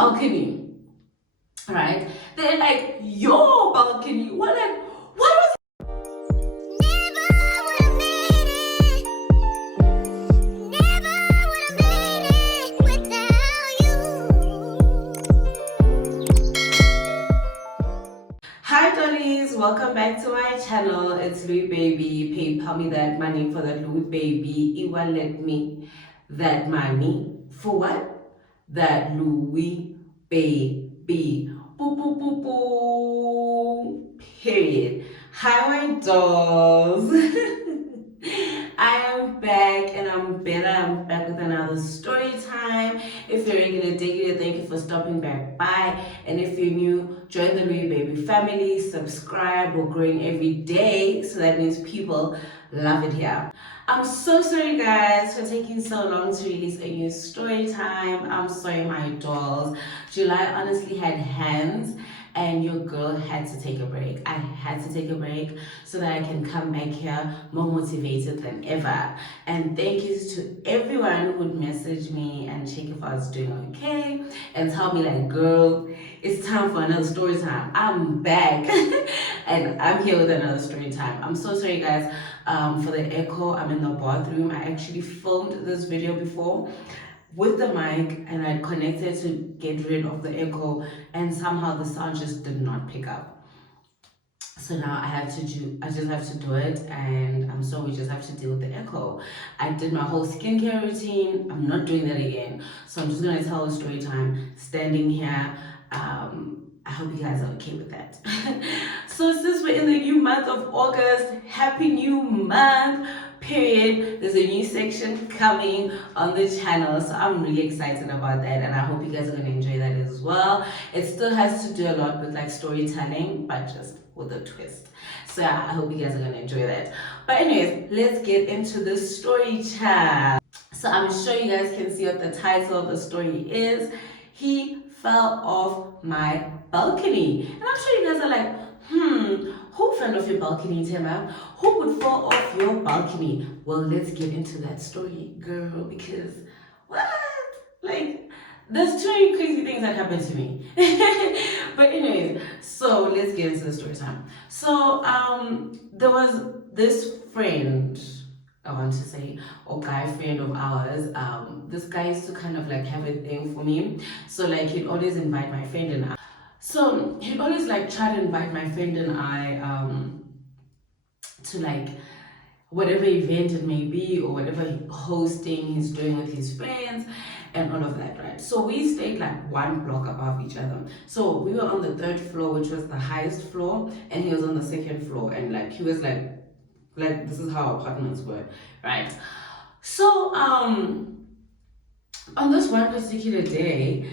balcony, right? They're like, your balcony. We're like, what was Hi Dollies, welcome back to my channel. It's Louis Baby. Pay me that money for that Louis Baby. It will let me that money for what? That Louis Baby. Boo boo boo boo. Period. Hi my dolls. I am back and I'm better. I'm back with another story time. If you're regular digger, thank you for stopping back by. And if you're new, join the Louis Baby family, subscribe. We're growing every day, so that means people love it here. I'm so sorry guys for taking so long to release a new story time. I'm sorry my dolls. July honestly had hands and your girl had to take a break. I had to take a break so that I can come back here more motivated than ever. And thank you to everyone who would message me and check if I was doing okay and tell me like, girl, it's time for another story time. I'm back and I'm here with another story time. I'm so sorry guys for the echo. I'm in the bathroom. I actually filmed this video before with the mic and I connected to get rid of the echo, and somehow the sound just did not pick up. So now I just have to do it, and so we just have to deal with the echo. I did my whole skincare routine. I'm not doing that again. So I'm just gonna tell a story time standing here. I hope you guys are okay with that. So since we're in the new month of August, happy new month, period. There's a new section coming on the channel, so I'm really excited about that, and I hope you guys are going to enjoy that as well. It still has to do a lot with like storytelling, but just with a twist. So yeah, I hope you guys are going to enjoy that. But anyways, let's get into the story chat. So I'm sure you guys can see what the title of the story is. He fell off my balcony. And I'm sure you guys are like, who fell off your balcony, Tema? Who would fall off your balcony? Well, let's get into that story, girl, because what? Like, there's too many crazy things that happened to me. But anyways, so let's get into the story time. So there was this friend, I want to say, or guy friend of ours. This guy used to kind of like have a thing for me. So like he'd always invite my friend and I. So he'd always like try to invite my friend and I to like whatever event it may be or whatever hosting he's doing with his friends and all of that, right? So we stayed like one block above each other. So we were on the third floor, which was the highest floor, and he was on the second floor, and like he was like this is how apartments were, right? So on this one particular day,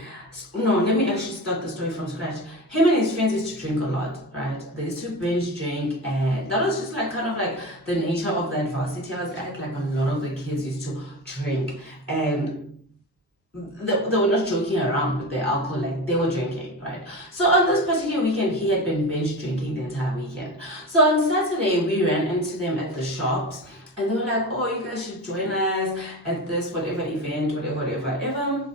no, let me actually start the story from scratch. Him and his friends used to drink a lot, right? They used to binge drink, and that was just like kind of like the nature of that varsity I was at. Like a lot of the kids used to drink, and they were not joking around with their alcohol, like they were drinking, right? So on this particular weekend, he had been binge drinking the entire weekend. So on Saturday, we ran into them at the shops, and they were like, oh, you guys should join us at this whatever event, whatever.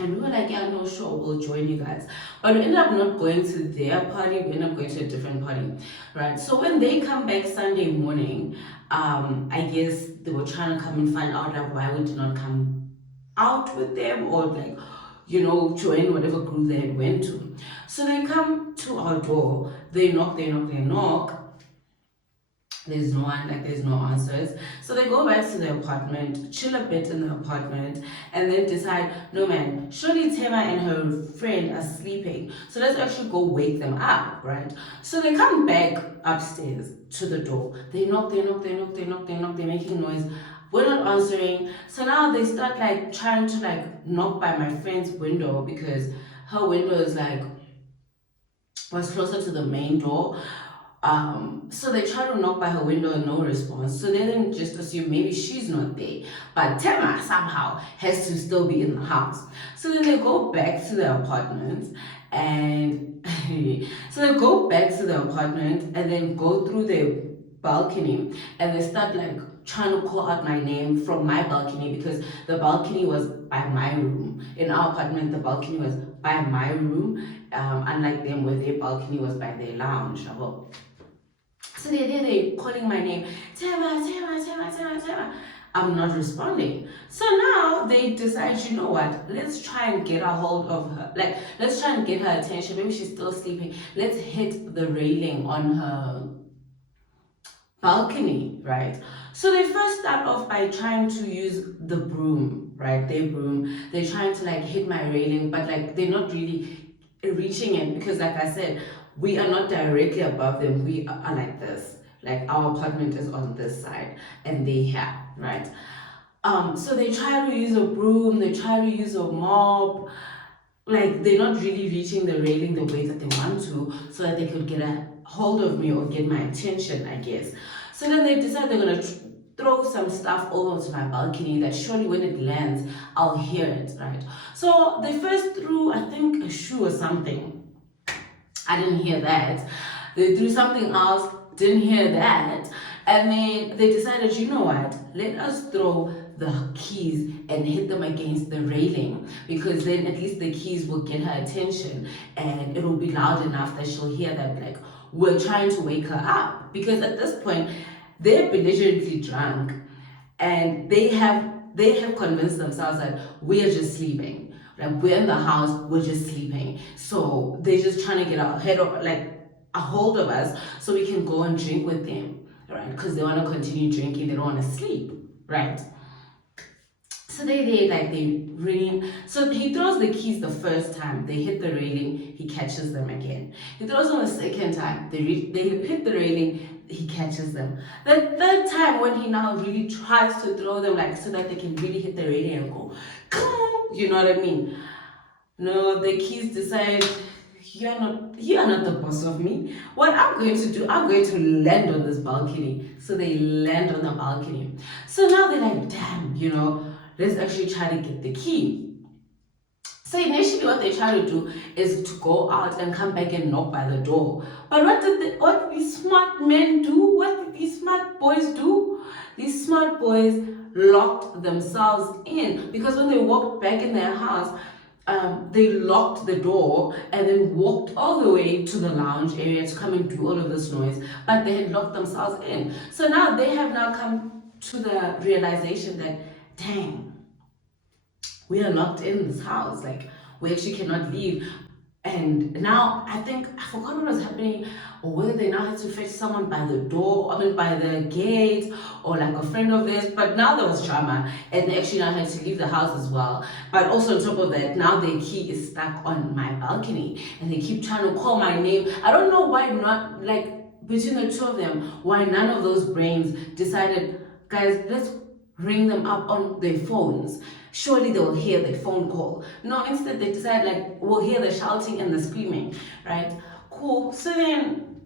And we were like, yeah, no, sure, we'll join you guys. But we ended up not going to their party, we ended up going to a different party, right? So when they come back Sunday morning, I guess they were trying to come and find out like why we did not come out with them or like, you know, join whatever group they had went to. So they come to our door, they knock. There's no one, like there's no answers. So they go back to the apartment, chill a bit in the apartment, and then decide, no man, surely Tema and her friend are sleeping. So let's actually go wake them up, right? So they come back upstairs to the door. They knock, they're making noise. We're not answering. So now they start like trying to like knock by my friend's window because her window is like was closer to the main door. So they try to knock by her window and no response. So they then just assume maybe she's not there. But Tema somehow has to still be in the house. So then they go back to the apartment and and then go through the balcony and they start like trying to call out my name from my balcony, because the balcony was by my room. In our apartment, the balcony was by my room, unlike them where their balcony was by their lounge. So they're calling my name, Tema, Tema, Tema, Tema, Tema. I'm not responding. So now they decide, you know what? Let's try and get a hold of her. Like, let's try and get her attention. Maybe she's still sleeping. Let's hit the railing on her balcony, right? So they first start off by trying to use the broom, right? Their broom. They're trying to like hit my railing, but like they're not really reaching it, because like I said, we are not directly above them. We are like this. Like our apartment is on this side and they here, right? So they try to use a broom, they try to use a mop, like they're not really reaching the railing the way that they want to, so that they could get a hold of me or get my attention, I guess. So then they decide they're gonna throw some stuff over to my balcony that surely when it lands, I'll hear it, right? So they first threw, I think, a shoe or something. I didn't hear that. They threw something else, didn't hear that. And then they decided, you know what, let us throw the keys and hit them against the railing, because then at least the keys will get her attention and it will be loud enough that she'll hear that like we're trying to wake her up. Because at this point, they're belligerently drunk and they have convinced themselves that we are just sleeping. Like we're in the house, we're just sleeping. So they're just trying to get our head up, like a hold of us, so we can go and drink with them, right? Because they want to continue drinking, they don't want to sleep, right? So they ring. So he throws the keys the first time, they hit the railing, he catches them again. He throws them the second time, they hit the railing, he catches them. The third time, when he now really tries to throw them, like so that they can really hit the railing and go, you know what I mean? No, the keys decide, you are not the boss of me. What I'm going to do, I'm going to land on this balcony. So they land on the balcony. So now they're like, damn, let's actually try to get the key. So initially what they try to do is to go out and come back and knock by the door. But what these smart men do, what did these smart boys do? These smart boys locked themselves in, because when they walked back in their house, they locked the door and then walked all the way to the lounge area to come and do all of this noise, but they had locked themselves in. So now they have now come to the realization that, dang, we are locked in this house, like we actually cannot leave. And now I forgot what was happening, or whether they now had to fetch someone by the door, by the gate, or like a friend of theirs. But now there was drama, and they actually now had to leave the house as well. But also on top of that, now their key is stuck on my balcony, and they keep trying to call my name. I don't know why not, like between the two of them, why none of those brains decided, guys, let's ring them up on their phones. Surely they will hear the phone call. No, instead they decide like we'll hear the shouting and the screaming, right? Cool. So then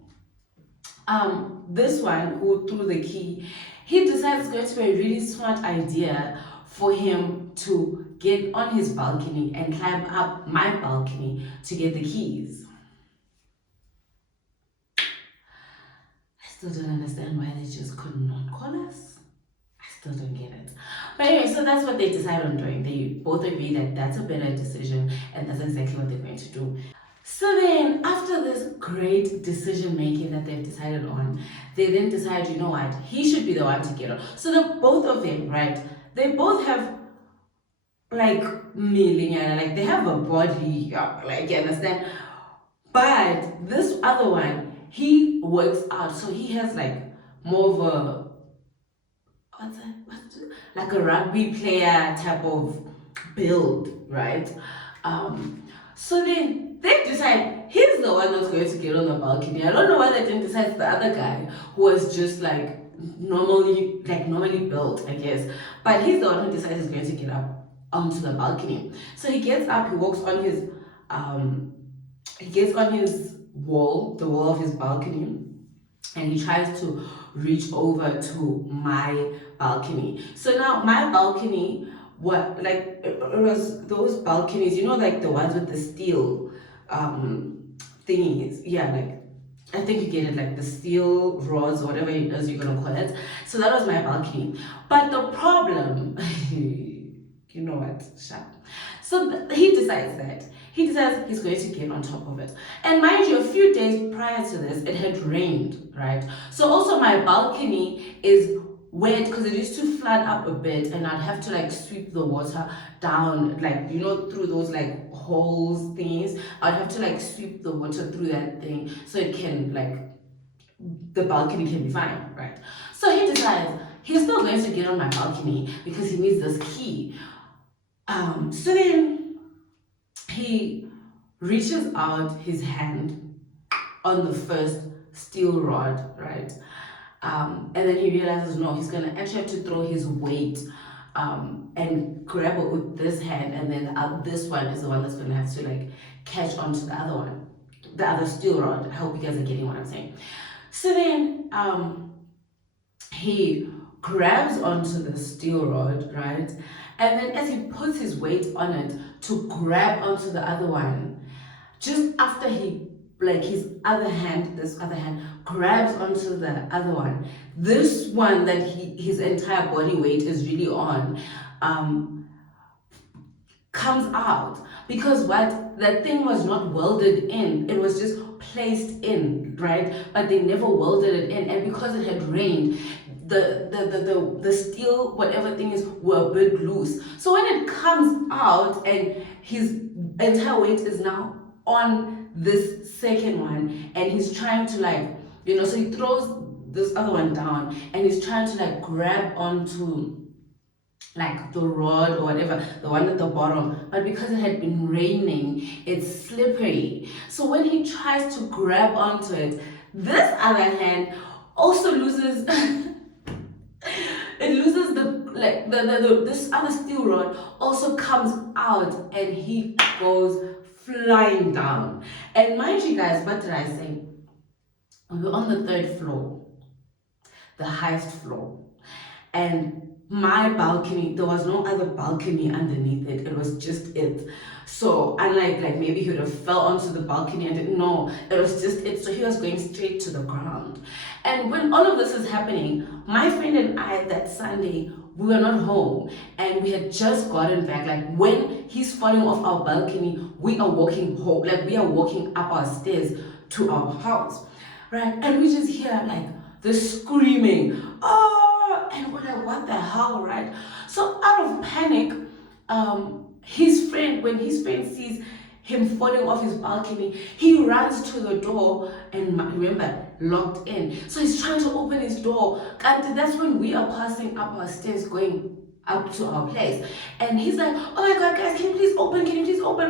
this one who threw the key, he decides it's going to be a really smart idea for him to get on his balcony and climb up my balcony to get the keys. I still don't understand why they just could not call us. Still don't get it. But anyway, so that's what they decide on doing. They both agree that that's a better decision and that's exactly what they're going to do. So then, after this great decision making that they've decided on, they then decide, you know what, he should be the one to get on. So the both of them, right, they both have like like they have a body, like you understand. But this other one, he works out, so he has like more of a like a rugby player type of build, right? So then they decide he's the one that's going to get on the balcony. I don't know why they didn't decide the other guy who was just like normally built, I guess. But he's the one who decides he's going to get up onto the balcony. So he gets up, he walks on his wall, the wall of his balcony, and he tries to reach over to my balcony. So now my balcony, it was those balconies, like the ones with the steel thingies, yeah, like I think you get it, like the steel rods, whatever it is you're gonna call it. So that was my balcony. But the problem, you know what, Sha. So he decides that. He decides he's going to get on top of it. And mind you, a few days prior to this, it had rained, right? So also my balcony is wet because it used to flood up a bit, and I'd have to like sweep the water down, like, you know, through those like holes things. I'd have to like sweep the water through that thing so it can like, the balcony can be fine, right? So he decides he's still going to get on my balcony because he needs this key. So then he reaches out his hand on the first steel rod, right? And then he realizes, no, he's gonna actually have to throw his weight and grab it with this hand, and then this one is the one that's gonna have to like catch onto the other one, the other steel rod. I hope you guys are getting what I'm saying. So then he grabs onto the steel rod, right? And then as he puts his weight on it to grab onto the other one, just after he, like his other hand, this other hand grabs onto the other one, this one that his entire body weight is really on, comes out, because what, that thing was not welded in, it was just placed in, right? But they never welded it in, and because it had rained, the steel whatever thing is were a bit loose. So when it comes out and his entire weight is now on this second one, and he's trying to like, you know, so he throws this other one down and he's trying to like grab onto like the rod or whatever, the one at the bottom, but because it had been raining, it's slippery. So when he tries to grab onto it, this other hand also loses it loses the like the this other steel rod also comes out, and he goes flying down. And mind you guys, what did I say? We were on the third floor, the highest floor, and my balcony, there was no other balcony underneath it, it was just it. So unlike like maybe he would have fell onto the balcony, and didn't know, it was just it. So he was going straight to the ground. And when all of this is happening, my friend and I that Sunday, we were not home, and we had just gotten back. Like when he's falling off our balcony, we are walking home, like we are walking up our stairs to our house, right? And we just hear like the screaming, oh, and we're like, what the hell, right? So out of panic, his friend, when his friend sees him falling off his balcony, he runs to the door, and remember, locked in. So he's trying to open his door, and that's when we are passing up our stairs going up to our place. And he's like, oh my god, guys, can you please open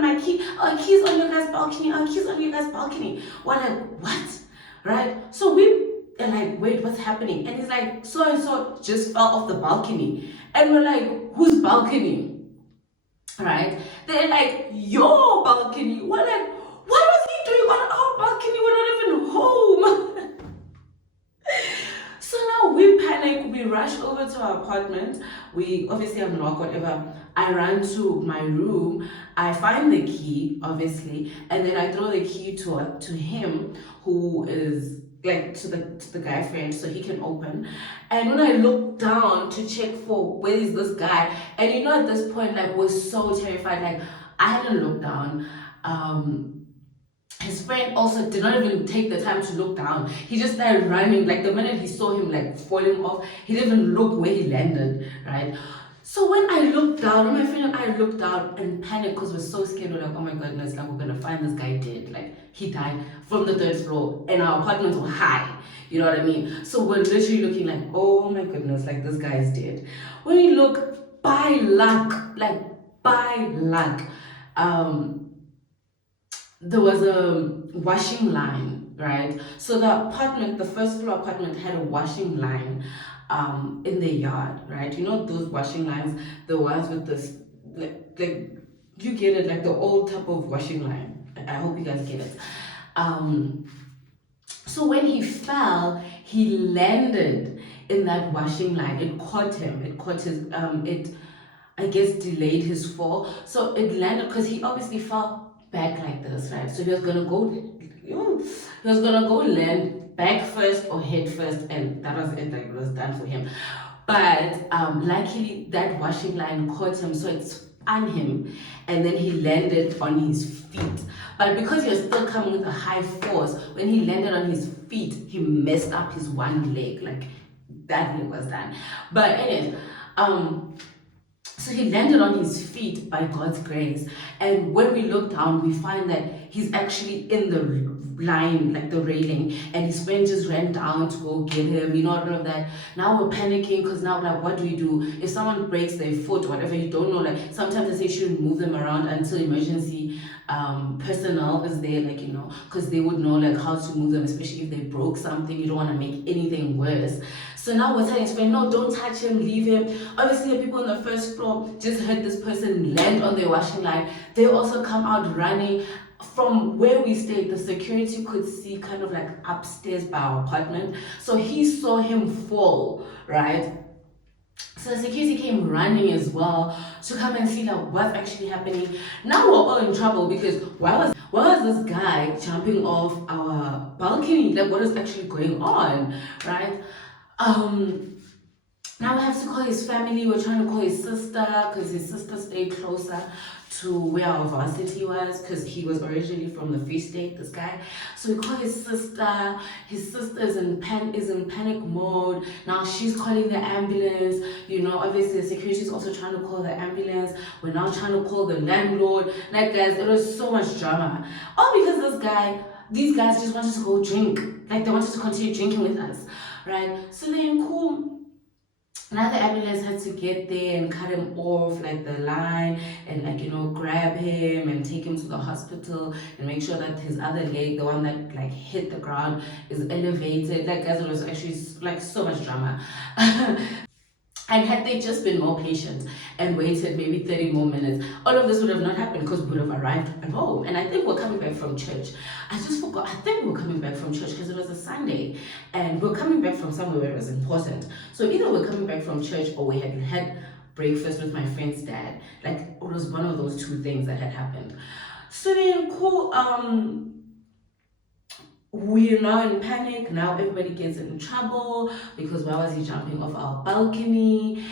my key? Our keys on your guys' balcony, our keys on your guys' balcony. We're like, what? Right? So we are like, wait, what's happening? And he's like, so and so just fell off the balcony. And we're like, whose balcony? Right? They're like, your balcony. We're like, what was he doing on our balcony? We're not even home. So now we panic, we rush over to our apartment, we obviously unlock whatever. I run to my room, I find the key, obviously, and then I throw the key to him, who is like to the guy friend, so he can open. And when I look down to check for where is this guy, and you know at this point, like, we're so terrified, like I hadn't looked down. His friend also did not even take the time to look down. He just started running. Like the minute he saw him like falling off, he didn't even look where he landed, right? So when I looked down, my friend and I looked down and panicked because we're so scared. We're like, oh my goodness, like we're gonna find this guy dead. Like he died from the third floor, and our apartments were high. You know what I mean? So we're literally looking like, oh my goodness, like this guy is dead. When we look, by luck, there was a washing line, right? So the apartment, the first floor apartment, had a washing line in the yard, right? You know those washing lines, the ones with this, like you get it, like the old type of washing line. I hope you guys get it. So when he fell, he landed in that washing line. It caught him. It caught his. It, I guess, delayed his fall. So it landed because he obviously fell back like this, right? So he was gonna go land back first or head first, and that was it. Like, it was done for him. But luckily, that washing line caught him, so it spun him, and then he landed on his feet. But because he was still coming with a high force, when he landed on his feet, he messed up his one leg. Like, that leg was done. But anyways, so he landed on his feet by God's grace. And when we look down, we find that he's actually in the line, like the railing, and his friend just ran down to go get him, all of that. Now we're panicking because now, like, what do we do? If someone breaks their foot or whatever, you don't know, like, sometimes they say you shouldn't move them around until emergency personnel is there, like, because they would know, like, how to move them, especially if they broke something. You don't want to make anything worse. So now we're telling his friend, no, don't touch him, leave him. Obviously, the people on the first floor just heard this person land on their washing line. They also come out running. From where we stayed, the security could see kind of like upstairs by our apartment. So he saw him fall, right? So the security came running as well to come and see, like, what's actually happening. Now we're all in trouble because why was this guy jumping off our balcony? Like, what is actually going on, right? Now we have to call his family. We're trying to call his sister because his sister stayed closer to where our varsity was, because he was originally from the Free State, this guy. So we call his sister. His sister is in panic mode. Now she's calling the ambulance. Obviously the security is also trying to call the ambulance. We're now trying to call the landlord. Like, guys, it was so much drama. All because these guys just wanted to go drink. Like, they wanted to continue drinking with us, right? So then, cool. Now the ambulance had to get there and cut him off, like, the line, and, like, grab him and take him to the hospital and make sure that his other leg, the one that, like, hit the ground, is elevated. Like, guys, it was actually, like, so much drama. And had they just been more patient and waited maybe 30 more minutes, all of this would have not happened because we would have arrived at home. And I think we're coming back from church. I just forgot. I think we're coming back from church because it was a Sunday. And we're coming back from somewhere where it was important. So either we're coming back from church or we had breakfast with my friend's dad. Like, it was one of those two things that had happened. So then, cool. We're now in panic. Now everybody gets in trouble because why was he jumping off our balcony?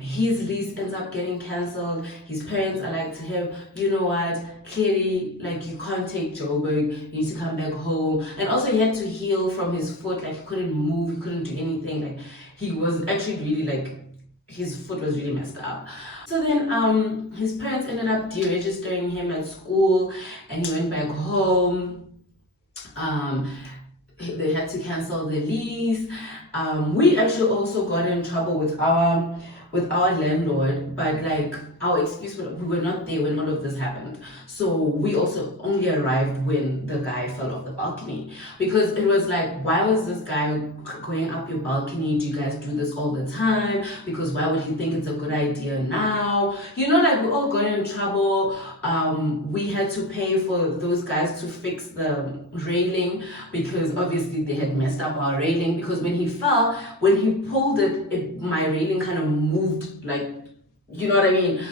His lease ends up getting cancelled. His parents are like to him, you know what, clearly, like, you can't take Joburg, you need to come back home. And also he had to heal from his foot. Like, he couldn't move, he couldn't do anything. Like, he was actually really, like, his foot was really messed up. So then his parents ended up deregistering him at school and he went back home. They had to cancel the lease. We actually also got in trouble with our landlord, but, like, our excuse was we were not there when all of this happened. So we also only arrived when the guy fell off the balcony, because it was like, why was this guy going up your balcony? Do you guys do this all the time? Because why would he think it's a good idea now? Like, we all got in trouble. We had to pay for those guys to fix the railing because obviously they had messed up our railing, because when he fell, when he pulled it, my railing kind of moved, like, you know what I mean?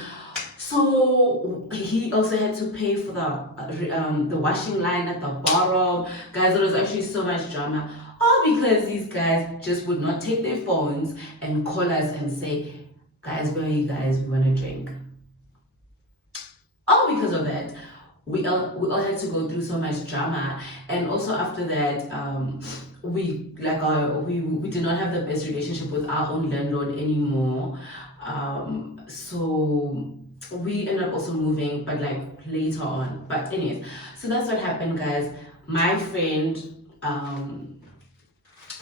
So he also had to pay for the washing line at the bottom. Guys, there was actually so much drama. All because these guys just would not take their phones and call us and say, guys, where are you guys? We want to drink. All because of that. We all had to go through so much drama. And also after that, we did not have the best relationship with our own landlord anymore. So we ended up also moving, but, like, later on. But anyways, so that's what happened, guys. My friend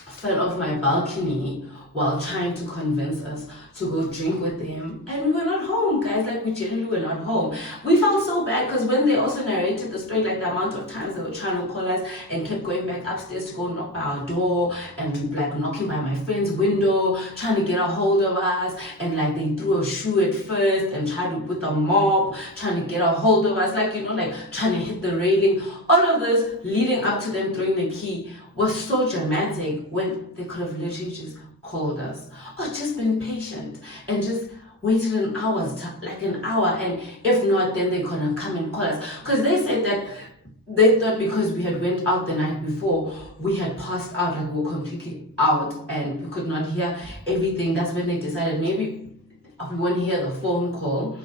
fell off my balcony while trying to convince us to go drink with him, and we were not home, guys. Like, we genuinely were not home. We felt so bad because when they also narrated the story, like, the amount of times they were trying to call us and kept going back upstairs to go knock by our door and, like, knocking by my friend's window, trying to get a hold of us, and, like, they threw a shoe at first and tried to, with a mop, trying to get a hold of us, like, like, trying to hit the railing. All of this leading up to them throwing the key was so dramatic when they could have literally just called us or just been patient and just waited an hour's time, like an hour, and if not, then they're gonna come and call us. Because they said that they thought because we had went out the night before, we had passed out, like we were completely out and we could not hear everything. That's when they decided maybe we won't hear the phone call,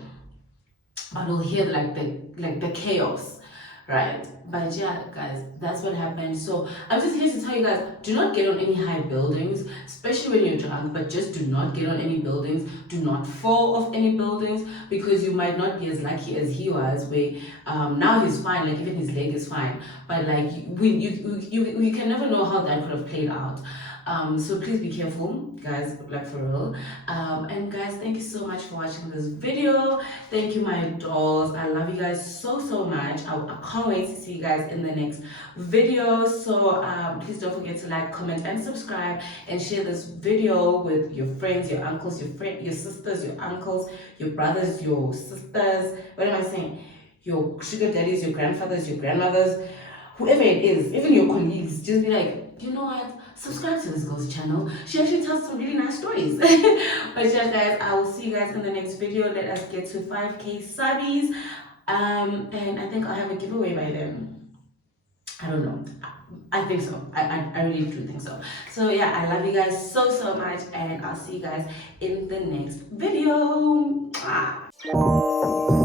but we'll hear the chaos, right? But yeah, guys, that's what happened. So I'm just here to tell you guys, do not get on any high buildings, especially when you're drunk. But just do not get on any buildings. Do not fall off any buildings, because you might not be as lucky as he was. Where now he's fine, like even his leg is fine. But like you can never know how that could have played out. So please be careful, guys, like for real. And guys, thank you so much for watching this video. Thank you, my dolls. I love you guys so much. I can't wait to see you guys in the next video. So please don't forget to like, comment, and subscribe, and share this video with your friends, your uncles, your sisters, your uncles, your brothers, your sisters. What am I saying? Your sugar daddies, your grandfathers, your grandmothers, whoever it is, even your colleagues. Just be like, you know what? Subscribe to this girl's channel. She actually tells some really nice stories. But yeah, guys, I will see you guys in the next video. Let us get to 5K subbies. And I think I'll have a giveaway by then. I don't know. I think so. I really do think so. So yeah, I love you guys so much, and I'll see you guys in the next video. Mwah.